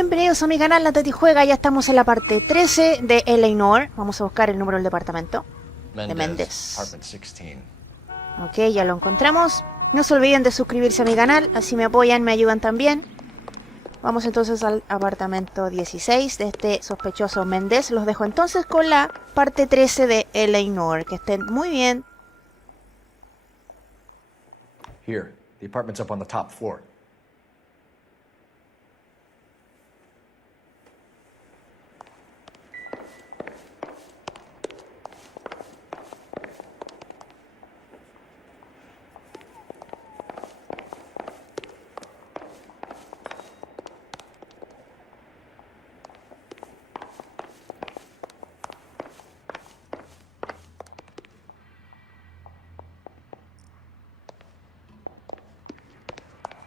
Bienvenidos a mi canal, La Tati Juega. Ya estamos en la parte 13 de Noire. Vamos a buscar el número del departamento de Méndez. Ok, ya lo encontramos. No se olviden de suscribirse a mi canal, así me apoyan, me ayudan también. Vamos entonces al apartamento 16 de este sospechoso Méndez. Los dejo entonces con la parte 13 de Noire. Que estén muy bien. Here, the apartment's up on the top floor.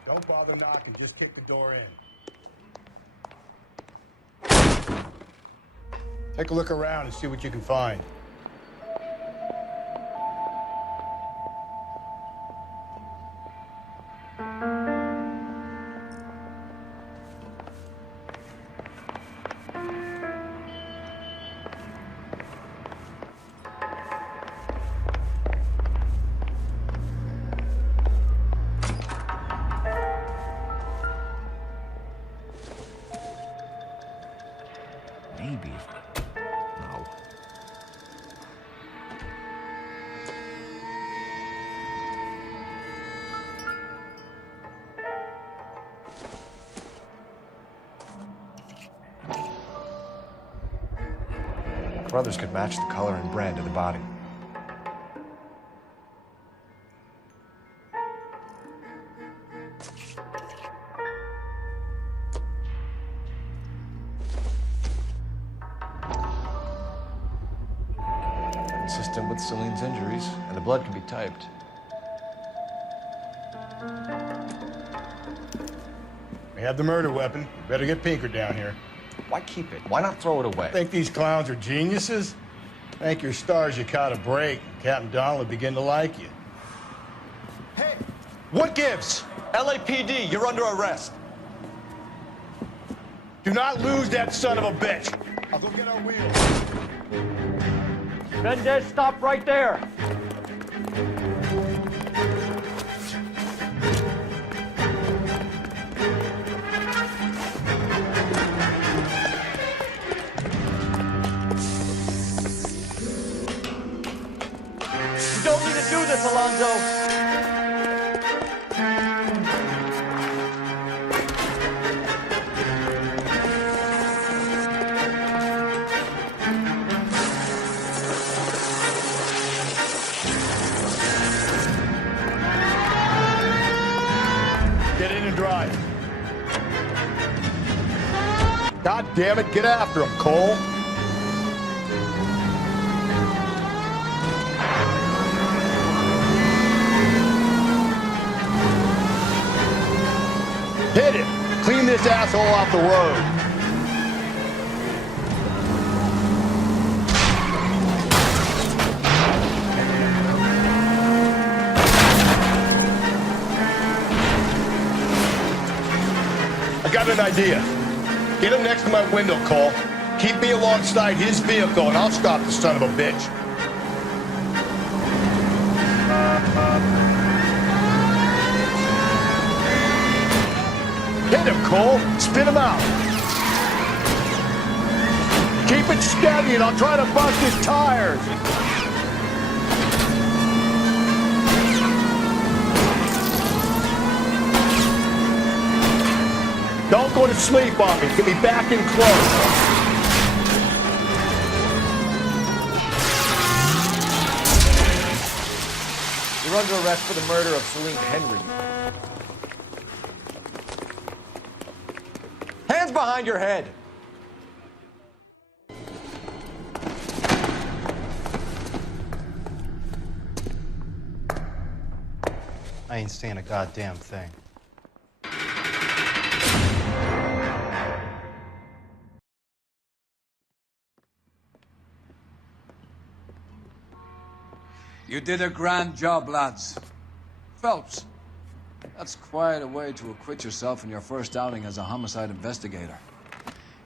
Don't bother knocking, just kick the door in. Take a look around and see what you can find. Maybe. No. Brothers could match the color and brand of the body. Consistent with Celine's injuries, and the blood can be typed. We have the murder weapon. Better get Pinker down here. Why keep it? Why not throw it away? Think these clowns are geniuses? Thank your stars you caught a break. Captain Donald will begin to like you. Hey, what gives? LAPD, you're under arrest. Do not lose that son of a bitch. I'll go get our wheels. Mendez, stop right there. You don't need to do this, Alonzo. Get in and drive. God damn it, get after him, Cole. Hit it. Clean this asshole off the road. I got an idea. Get him next to my window, Cole. Keep me alongside his vehicle, and I'll stop the son of a bitch. Hit him, Cole. Spin him out. Keep it steady, and I'll try to bust his tires. Don't go to sleep on me. Get me back in close. You're under arrest for the murder of Celine Henry. Hands behind your head. I ain't saying a goddamn thing. You did a grand job, lads. Phelps, that's quite a way to acquit yourself in your first outing as a homicide investigator.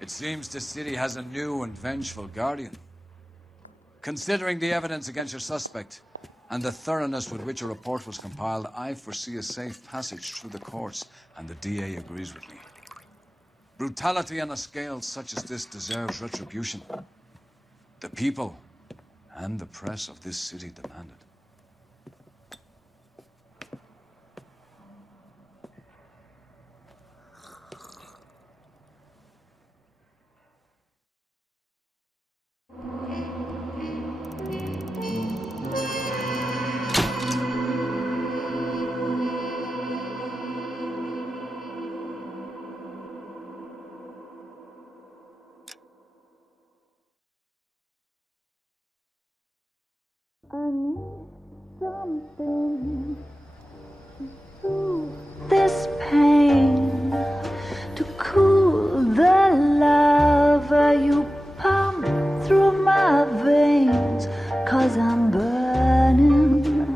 It seems the city has a new and vengeful guardian. Considering the evidence against your suspect, and the thoroughness with which a report was compiled, I foresee a safe passage through the courts, and the DA agrees with me. Brutality on a scale such as this deserves retribution. The people and the press of this city demand it. I need something to soothe this pain, to cool the lava you pump through my veins, 'cause I'm burning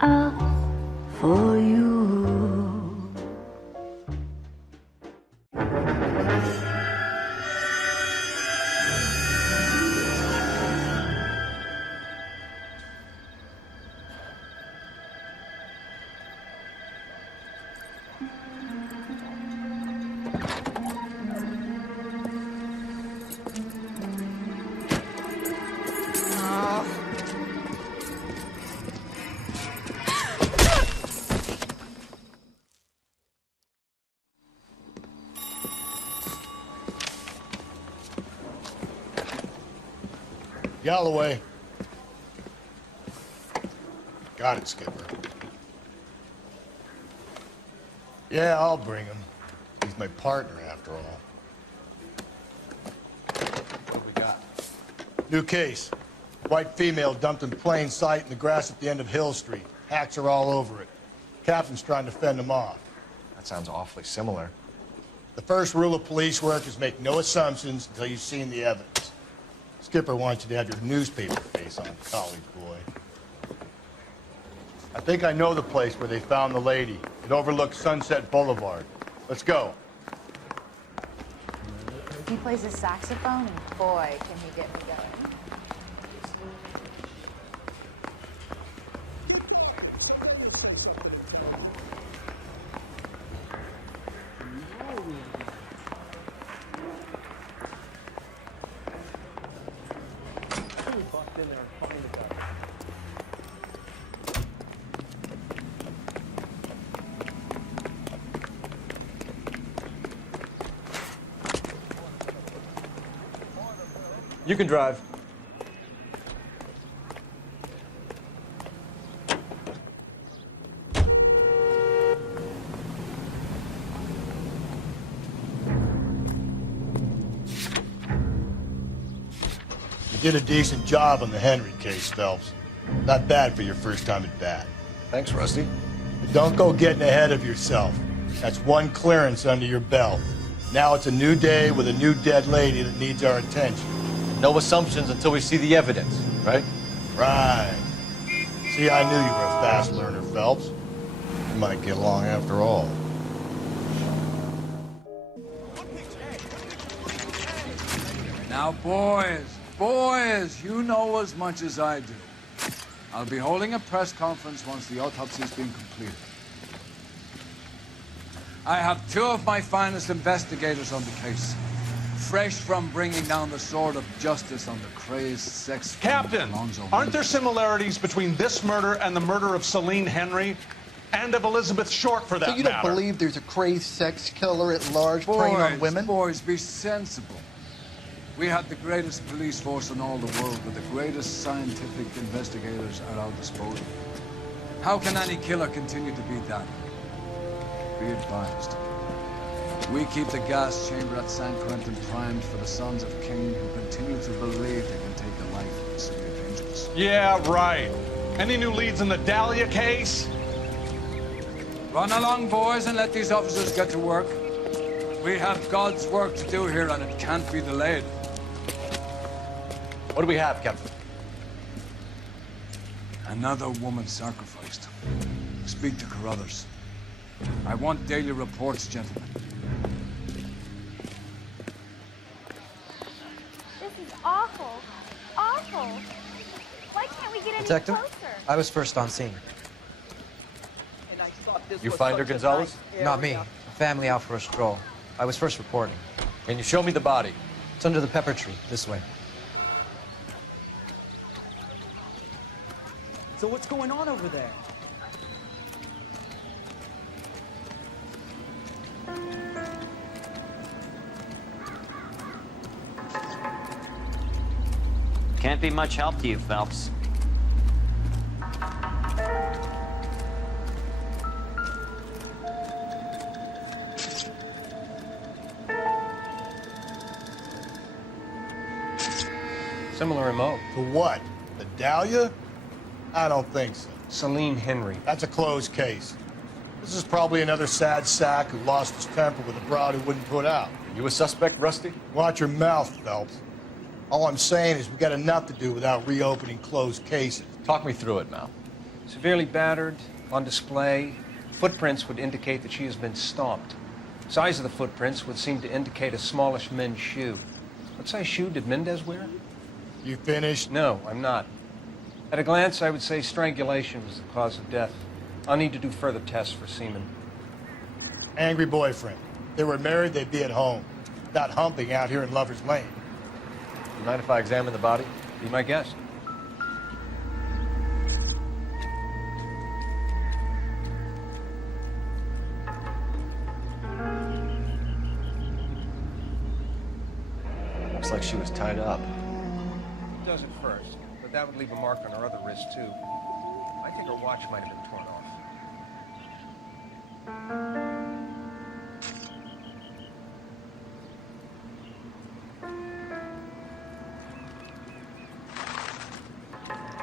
up for you. Galloway. Got it, Skipper. Yeah, I'll bring him. He's my partner, after all. What we got? New case. White female dumped in plain sight in the grass at the end of Hill Street. Hacks are all over it. Captain's trying to fend them off. That sounds awfully similar. The first rule of police work is make no assumptions until you've seen the evidence. Skipper wants you to have your newspaper face on, college boy. I think I know the place where they found the lady. It overlooks Sunset Boulevard. Let's go. He plays his saxophone, and boy, can he get me going. You can drive. You did a decent job on the Henry case, Phelps. Not bad for your first time at bat. Thanks, Rusty. But don't go getting ahead of yourself. That's one clearance under your belt. Now it's a new day with a new dead lady that needs our attention. No assumptions until we see the evidence, right? Right. See, I knew you were a fast learner, Phelps. We might get along after all. Now, boys, you know as much as I do. I'll be holding a press conference once the autopsy's been completed. I have two of my finest investigators on the case, fresh from bringing down the sword of justice on the crazed sex... Captain, aren't there similarities between this murder and the murder of Celine Henry and of Elizabeth Short, for that So you don't matter? believe there's a crazed sex killer at large preying on women? Boys, be sensible. We have the greatest police force in all the world with the greatest scientific investigators at our disposal. How can any killer continue to be that? Be advised. We keep the gas chamber at San Quentin primed for the sons of Cain who continue to believe they can take the life of the city of angels. Yeah, right. Any new leads in the Dahlia case? Run along, boys, and let these officers get to work. We have God's work to do here, and it can't be delayed. What do we have, Captain? Another woman sacrificed. Speak to Carruthers. I want daily reports, gentlemen. This is awful. Awful. Why can't we get any Detective, closer? I was first on scene. You find her, Gonzalez? Not me. A family out for a stroll. I was first reporting. Can you show me the body? It's under the pepper tree, this way. So what's going on over there? Can't be much help to you, Phelps. Similar MO. To what? The Dahlia? I don't think so. Celine Henry. That's a closed case. This is probably another sad sack who lost his temper with a broad who wouldn't put out. Are you a suspect, Rusty? Watch your mouth, Phelps. All I'm saying is we got enough to do without reopening closed cases. Talk me through it, Mal. Severely battered, on display. Footprints would indicate that she has been stomped. Size of the footprints would seem to indicate a smallish men's shoe. What size shoe did Mendez wear? You finished? No, I'm not. At a glance, I would say strangulation was the cause of death. I'll need to do further tests for semen. Angry boyfriend. If they were married, they'd be at home. Not humping out here in Lover's Lane. You mind if I examine the body? Be my guest. Looks like she was tied up. It does at first, but that would leave a mark on her other wrist, too. I think her watch might have been torn off.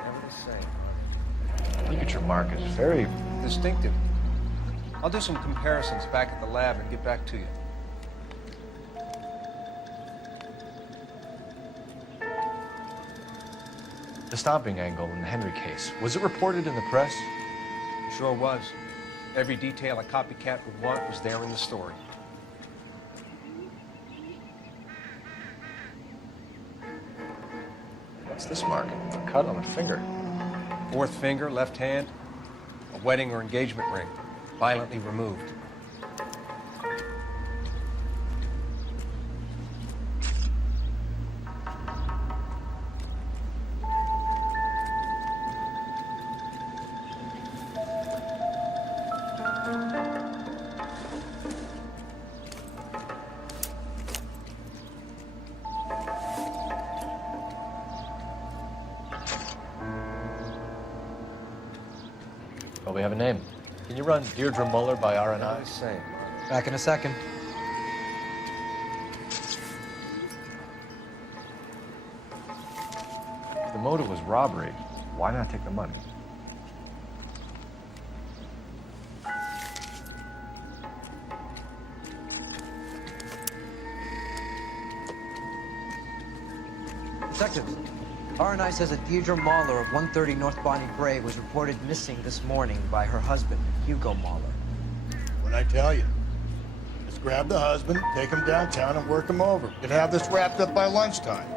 Never the same. Look at your mark. It's very Distinctive. I'll do some comparisons back at the lab and get back to you. the stomping angle in the Henry case. Was it reported in the press? Sure was. Every detail a copycat would want was there in the story. What's this mark? A cut on a finger. Fourth finger, left hand, a wedding or engagement ring, violently removed. Well, we have a name. Can you run Deirdre Muller by RNI? Same. Back in a second. If the motive was robbery, why not take the money? Detectives, RNI says that Deirdre Mahler of 130 North Bonnie Bray was reported missing this morning by her husband, Hugo Mahler. What'd I tell you? Just grab the husband, take him downtown, and work him over. We can have this wrapped up by lunchtime.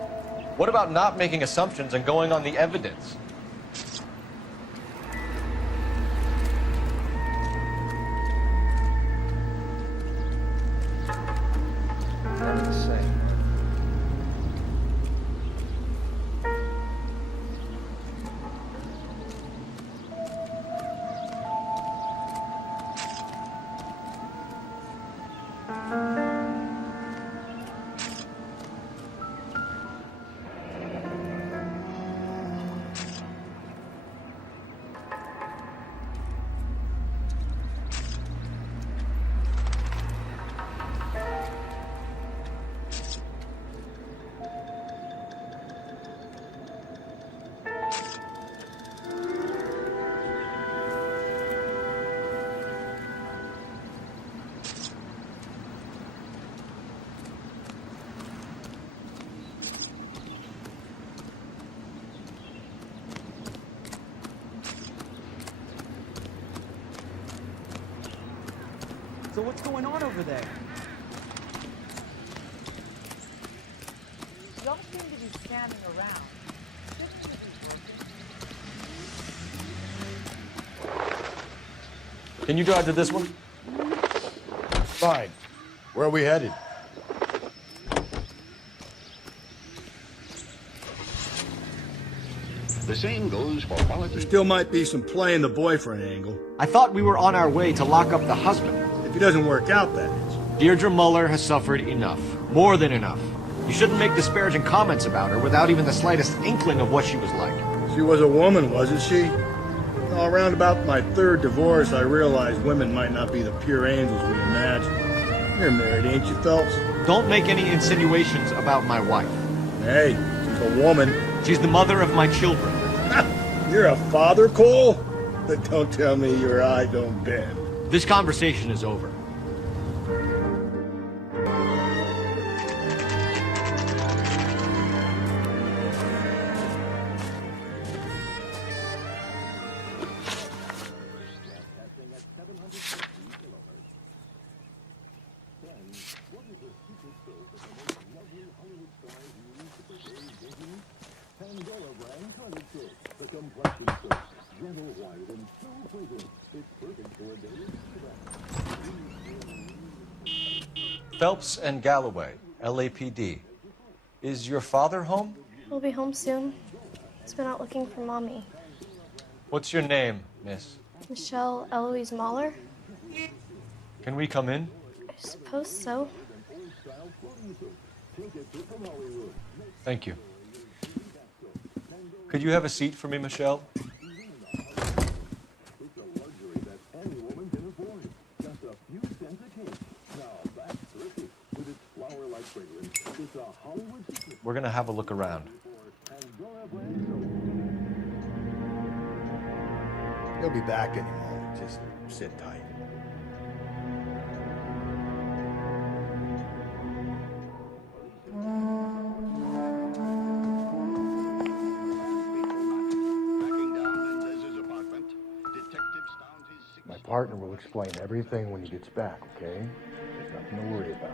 What about not making assumptions and going on the evidence? Never the same. So what's going on over there? You don't seem to be standing around. Shouldn't you be working? Can you drive to this one? Fine. Where are we headed? The same goes for quality. There still might be some playing the boyfriend angle. I thought we were on our way to lock up the husband. If he doesn't work out, that is. Deirdre Muller has suffered enough. More than enough. You shouldn't make disparaging comments about her without even the slightest inkling of what she was like. She was a woman, wasn't she? All around about my third divorce, I realized women might not be the pure angels we imagine. You're married, ain't you, Phelps? Don't make any insinuations about my wife. Hey, she's a woman. She's the mother of my children. You're a father, Cole? But don't tell me your eye don't bend. This conversation is over. Phelps and Galloway, LAPD. Is your father home? He'll be home soon. He's been out looking for Mommy. What's your name, miss? Michelle Eloise Mahler? Can we come in? I suppose so. Thank you. Could you have a seat for me, Michelle? We're gonna have a look around. He'll be back any moment. Just sit tight. My partner will explain everything when he gets back, okay? There's nothing to worry about.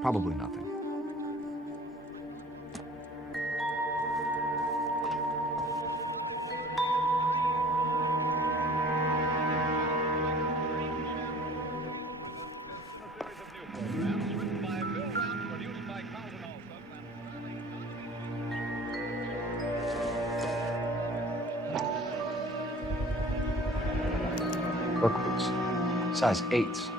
Probably nothing. Brooklyn's. Size 8s.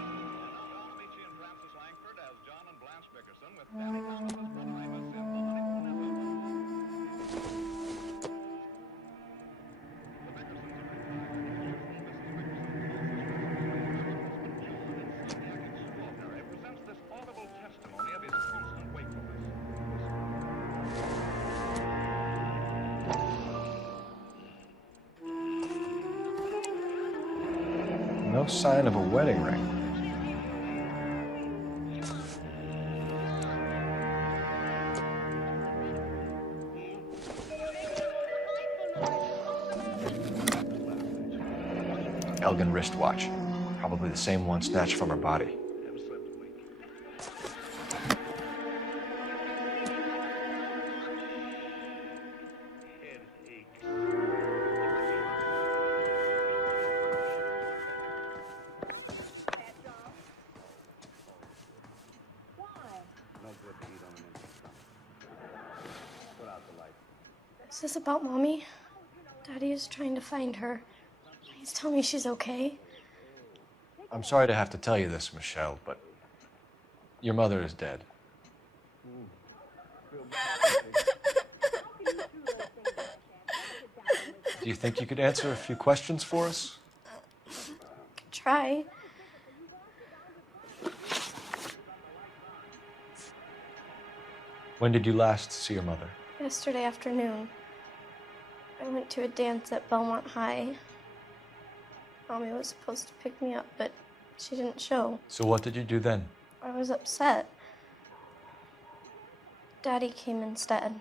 No sign of a wedding ring. Elgin wristwatch. Probably the same one snatched from her body. Is this about Mommy? Daddy is trying to find her. Please tell me she's okay. I'm sorry to have to tell you this, Michelle, but your mother is dead. Do you think you could answer a few questions for us? Try. When did you last see your mother? Yesterday afternoon. I went to a dance at Belmont High. Mommy was supposed to pick me up, but she didn't show. So what did you do then? I was upset. Daddy came instead.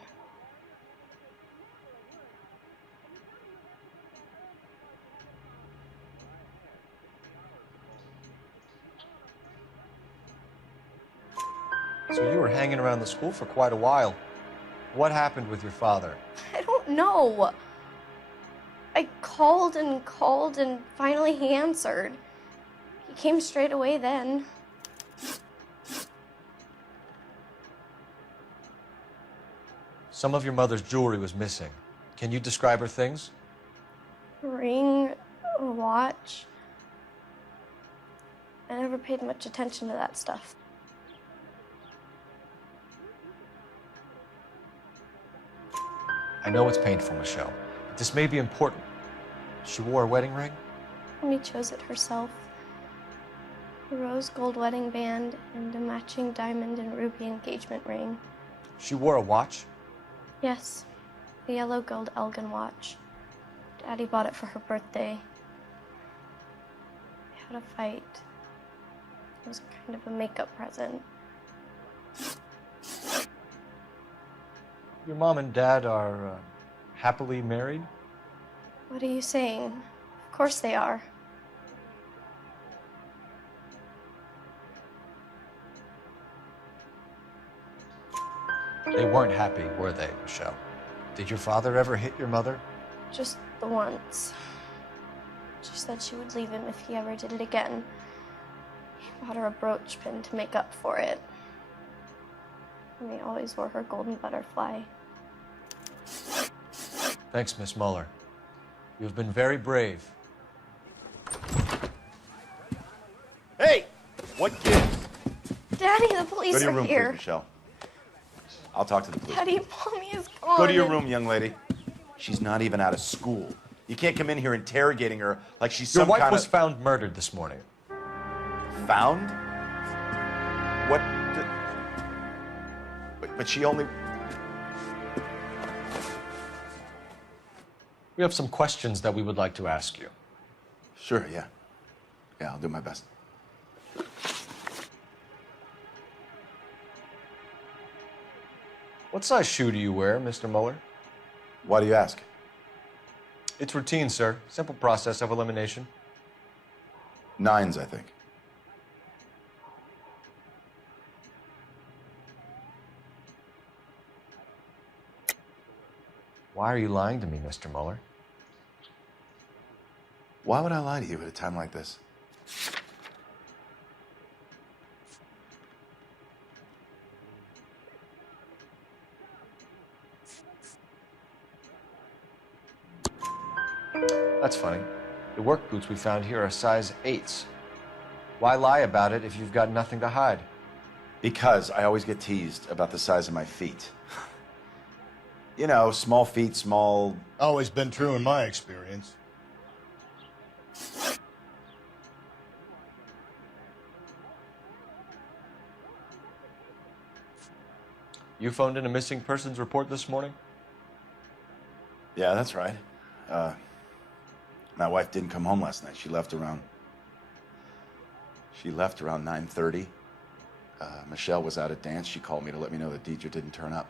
So you were hanging around the school for quite a while. What happened with your father? I don't know. I called and finally he answered. He came straight away then. Some of your mother's jewelry was missing. Can you describe her things? A ring, a watch. I never paid much attention to that stuff. I know it's painful, Michelle, but this may be important. She wore a wedding ring? Mommy chose it herself. A rose gold wedding band and a matching diamond and ruby engagement ring. She wore a watch? Yes, the yellow gold Elgin watch. Daddy bought it for her birthday. We had a fight. It was kind of a makeup present. Your mom and dad are happily married? What are you saying? Of course they are. They weren't happy, were they, Michelle? Did your father ever hit your mother? Just the once. She said she would leave him if he ever did it again. He bought her a brooch pin to make up for it. And he always wore her golden butterfly. Thanks, Miss Muller. You've been very brave. Hey! What gives? Daddy, the police Go to your are room, here. please, Michelle. I'll talk to the police. Daddy, Mommy is gone. Go to your room, young lady. She's not even out of school. You can't come in here interrogating her like she's Your some wife kind was of... found murdered this morning. Found? What? But she only... We have some questions that we would like to ask you. Sure, yeah. Yeah, I'll do my best. What size shoe do you wear, Mr. Muller? Why do you ask? It's routine, sir. Simple process of elimination. 9s, I think. Why are you lying to me, Mr. Muller? Why would I lie to you at a time like this? That's funny. The work boots we found here are size 8s. Why lie about it if you've got nothing to hide? Because I always get teased about the size of my feet. You know, small feet, small... Always been true in my experience. You phoned in a missing persons report this morning? Yeah, that's right. My wife didn't come home last night. She left around 9:30. Michelle was out at dance. She called me to let me know that Deidre didn't turn up.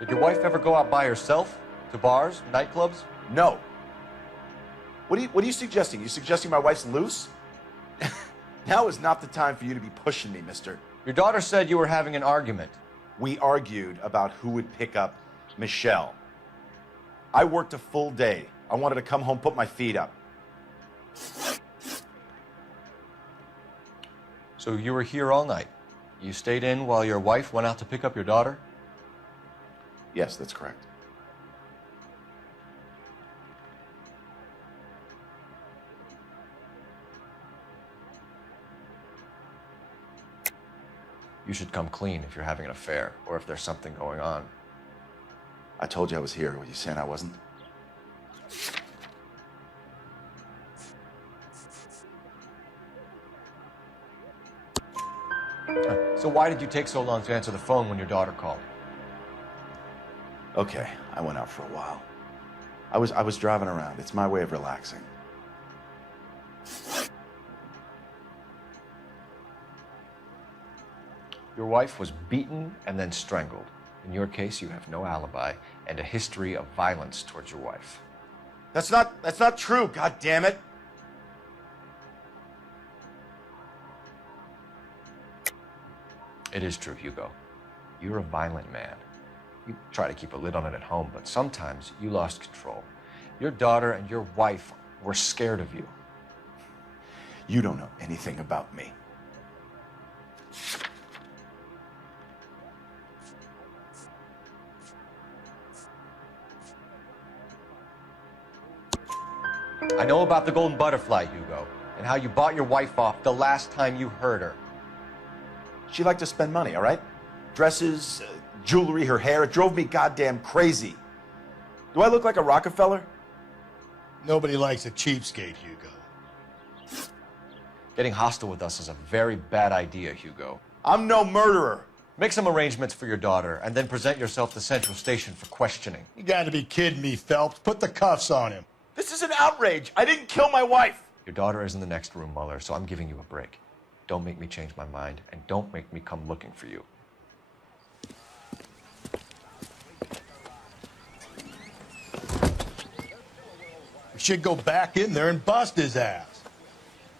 Did your wife ever go out by herself? To bars, nightclubs? No. What are you suggesting? You suggesting my wife's loose? Now is not the time for you to be pushing me, mister. Your daughter said you were having an argument. We argued about who would pick up Michelle. I worked a full day. I wanted to come home, put my feet up. So you were here all night? You stayed in while your wife went out to pick up your daughter? Yes, that's correct. You should come clean if you're having an affair, or if there's something going on. I told you I was here. Were you saying I wasn't? So why did you take so long to answer the phone when your daughter called? Okay, I went out for a while. I was driving around. It's my way of relaxing. Your wife was beaten and then strangled. In your case, you have no alibi and a history of violence towards your wife. That's not true, god damn it. It is true, Hugo. You're a violent man. You try to keep a lid on it at home, but sometimes you lost control. Your daughter and your wife were scared of you. You don't know anything about me. I know about the golden butterfly, Hugo, and how you bought your wife off the last time you heard her. She liked to spend money, all right? Dresses, jewelry, her hair. It drove me goddamn crazy. Do I look like a Rockefeller? Nobody likes a cheapskate, Hugo. Getting hostile with us is a very bad idea, Hugo. I'm no murderer. Make some arrangements for your daughter, and then present yourself to Central Station for questioning. You gotta be kidding me, Phelps. Put the cuffs on him. This is an outrage. I didn't kill my wife. Your daughter is in the next room, Mueller, so I'm giving you a break. Don't make me change my mind, and don't make me come looking for you. We should go back in there and bust his ass.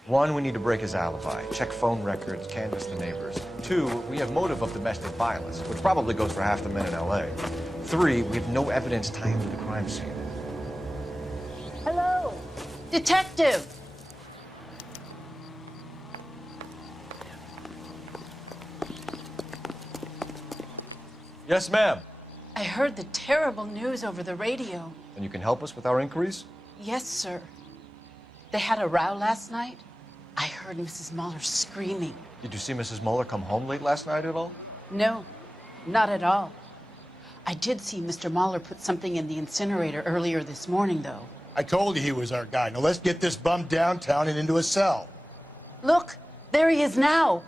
1, we need to break his alibi, check phone records, canvass the neighbors. 2, we have motive of domestic violence, which probably goes for half the men in LA. 3, we have no evidence tying to the crime scene. Hello, detective. Yes, ma'am. I heard the terrible news over the radio. And you can help us with our inquiries? Yes, sir. They had a row last night. I heard Mrs. Mueller screaming. Did you see Mrs. Mueller come home late last night at all? No, not at all. I did see Mr. Mueller put something in the incinerator earlier this morning, though. I told you he was our guy. Now let's get this bum downtown and into a cell. Look, there he is now.